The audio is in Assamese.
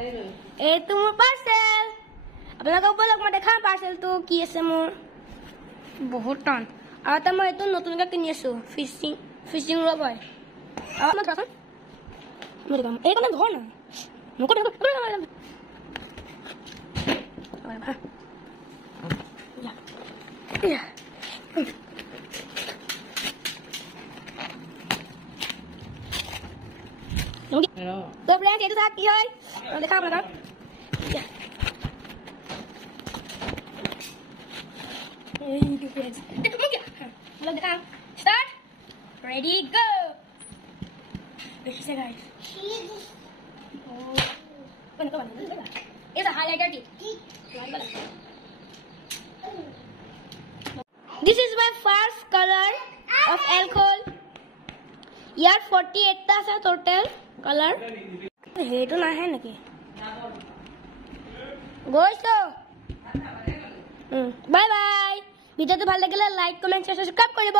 এইটো মোৰ পাৰ্চেল আপোনালোকক বলক মই দেখাম পাৰ্চেলটো কি আছে মোৰ বহুত টান আৰু এটা মই এইটো নতুনকৈ কিনি আছোঁ ফিচিং ৰব হয় আৰু মই ধৰাচোন মই দেখাম এই কাৰণে ধৰ না মোকো দেখো तो फ्रेंड्स ये तो साथ की है देखा आप लगा लोग देखा स्टार्ट रेडी गो देखिए गाइस बना ये तो highlighter tip this is my first colour of alcohol यार 48 টা আছে টোটাল কালার হেটো নাহে নেকি গৈছো বাই বাই ভিডিওটো ভাল লাগিলে লাইক কমেন্ট সাবস্ক্রাইব কৰিব